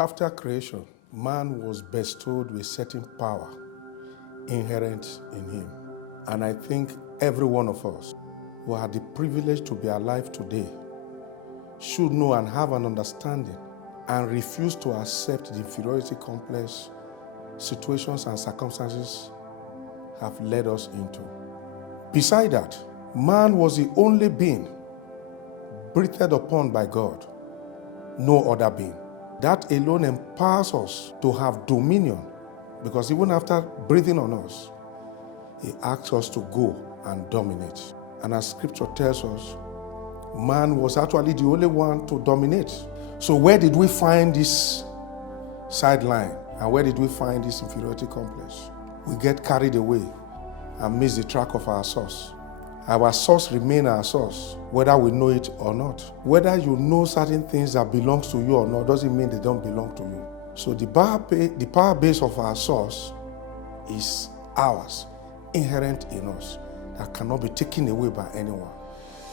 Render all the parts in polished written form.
After creation, man was bestowed with certain power inherent in him. And I think every one of us who had the privilege to be alive today should know and have an understanding and refuse to accept the inferiority complex situations and circumstances have led us into. Beside that, man was the only being breathed upon by God, no other being. That alone empowers us to have dominion, because even after breathing on us, he asks us to go and dominate. And as scripture tells us, man was actually the only one to dominate. So where did we find this sideline? And where did we find this inferiority complex? We get carried away and miss the track of our source. Our source remains our source, whether we know it or not. Whether you know certain things that belongs to you or not doesn't mean they don't belong to you. So the power base of our source is ours, inherent in us, that cannot be taken away by anyone,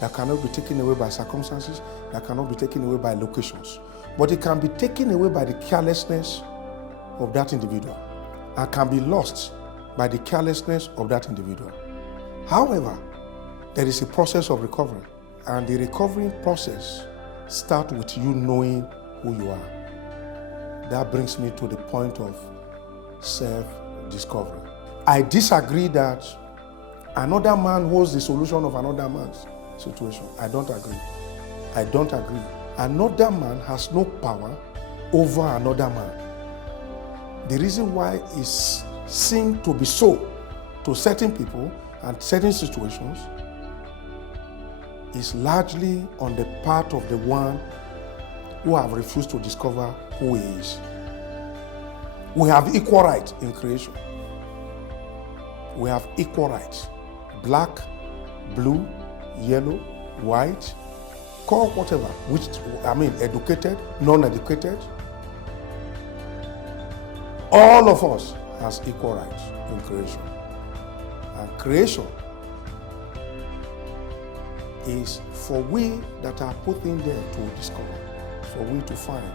that cannot be taken away by circumstances, that cannot be taken away by locations. But it can be taken away by the carelessness of that individual and can be lost by the carelessness of that individual. However, there is a process of recovery, and the recovering process starts with you knowing who you are. That brings me to the point of self-discovery. I disagree that another man holds the solution of another man's situation. I don't agree. I don't agree. Another man has no power over another man. The reason why it seems to be so to certain people and certain situations is largely on the part of the one who have refused to discover who he is. We have equal rights in creation. We have equal rights. Black, blue, yellow, white, call whatever, educated, non-educated. All of us has equal rights in creation. And creation is for we that are put in there to discover, for we to find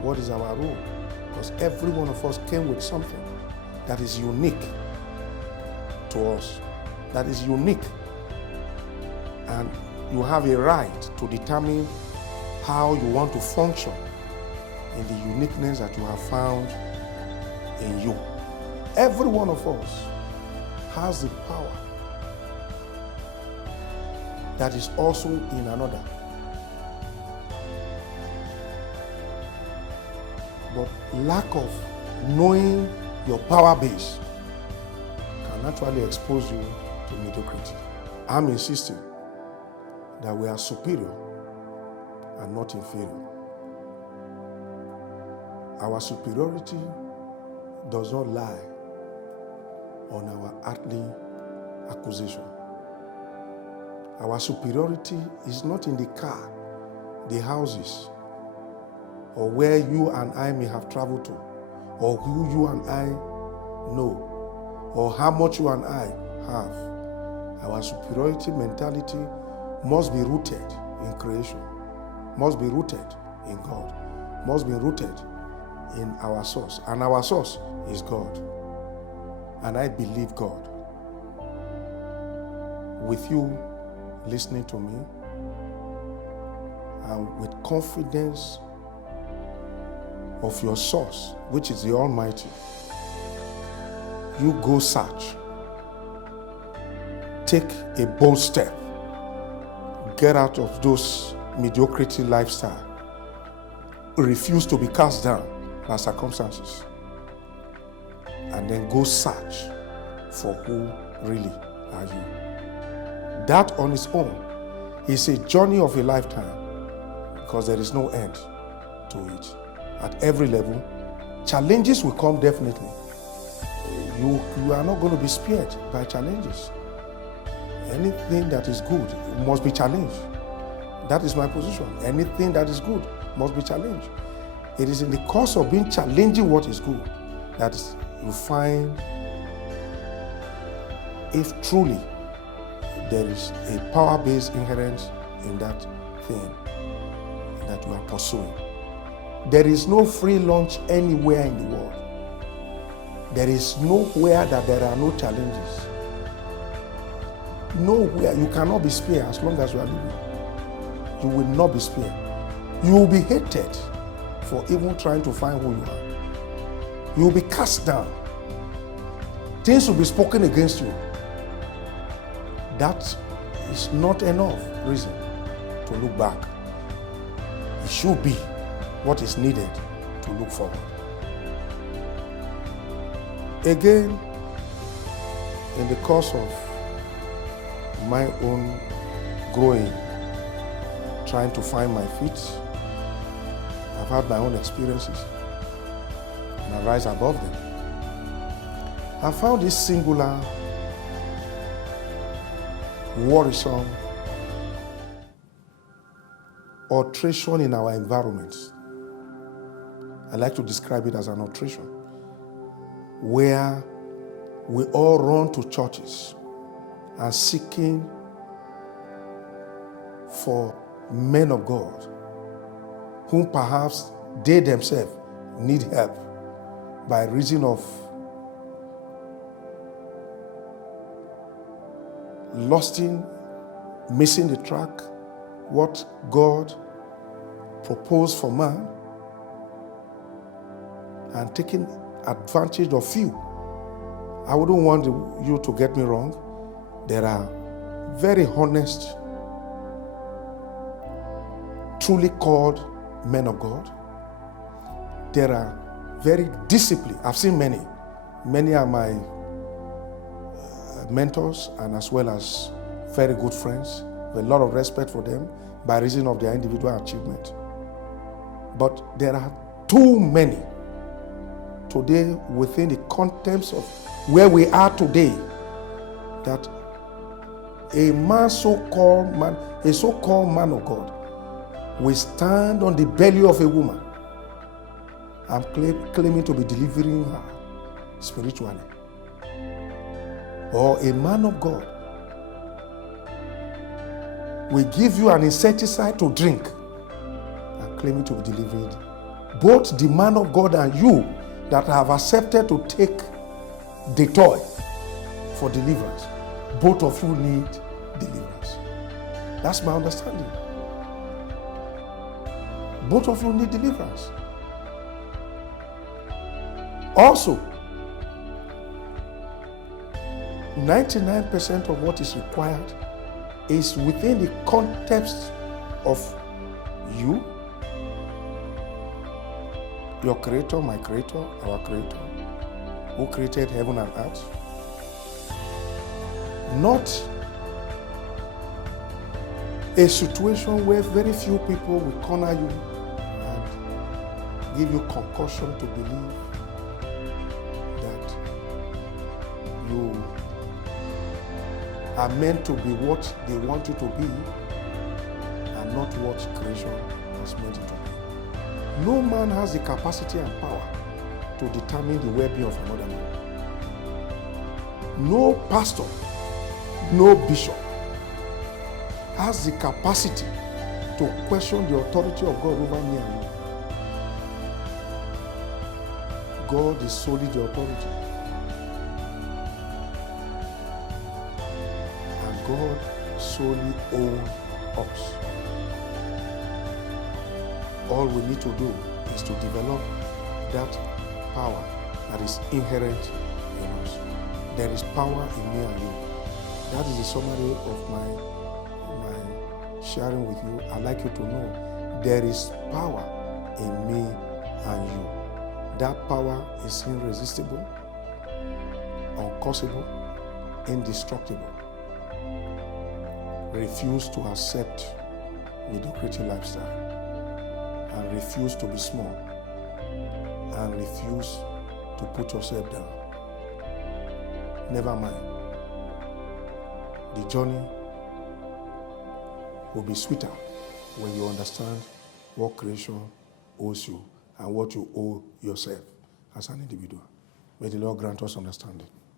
what is our role. Because every one of us came with something that is unique to us, that is unique. And you have a right to determine how you want to function in the uniqueness that you have found in you. Every one of us has the power that is also in another. But lack of knowing your power base can actually expose you to mediocrity. I'm insisting that we are superior and not inferior. Our superiority does not lie on our earthly acquisition. Our superiority is not in the car, the houses, or where you and I may have traveled to, or who you and I know, or how much you and I have. Our superiority mentality must be rooted in creation, must be rooted in God, must be rooted in our source. And our source is God. And I believe God. With you listening to me, and with confidence of your source, which is the Almighty, you go search. Take a bold step. Get out of those mediocrity lifestyle. Refuse to be cast down by circumstances. And then go search for who really are you. That on its own is a journey of a lifetime, because there is no end to it. At every level, challenges will come definitely. You are not going to be spared by challenges. Anything that is good must be challenged. That is my position. Anything that is good must be challenged. It is in the course of being challenging what is good that you find if truly there is a power base inherent in that thing that you are pursuing. There is no free lunch anywhere in the world. There is nowhere that there are no challenges. Nowhere. You cannot be spared as long as you are living. You will not be spared. You will be hated for even trying to find who you are. You will be cast down. Things will be spoken against you. That is not enough reason to look back. It should be what is needed to look forward. Again, in the course of my own growing, trying to find my feet, I've had my own experiences and I rise above them. I found this singular, worrisome alteration in our environments. I like to describe it as an alteration where we all run to churches and seeking for men of God whom perhaps they themselves need help by reason of missing the track, what God proposed for man, and taking advantage of few. I wouldn't want you to get me wrong. There are very honest, truly called men of God. There are very disciplined. I've seen many. Many are my mentors and as well as very good friends. With a lot of respect for them by reason of their individual achievement. But there are too many today within the context of where we are today that a so-called man of God will stand on the belly of a woman and claiming to be delivering her spiritually. Or a man of God will give you an insecticide to drink and claiming to be delivered. Both the man of God and you that have accepted to take the toy for deliverance, both of you need deliverance. That's my understanding. Both of you need deliverance. Also, 99% of what is required is within the context of you, your creator, my creator, our creator, who created heaven and earth. Not a situation where very few people will corner you and give you concussion to believe that you are meant to be what they want you to be and not what creation has meant you to be. No man has the capacity and power to determine the well-being of another man. No pastor, no bishop has the capacity to question the authority of God over me and you. God is solely the authority. And God solely owns us. All we need to do is to develop that power that is inherent in us. There is power in me and you. That is the summary of my sharing with you. I'd like you to know there is power in me and you. That power is irresistible, uncausable, indestructible. Refuse to accept mediocrity lifestyle, and refuse to be small, and refuse to put yourself down. Never mind. The journey will be sweeter when you understand what creation owes you and what you owe yourself as an individual. May the Lord grant us understanding.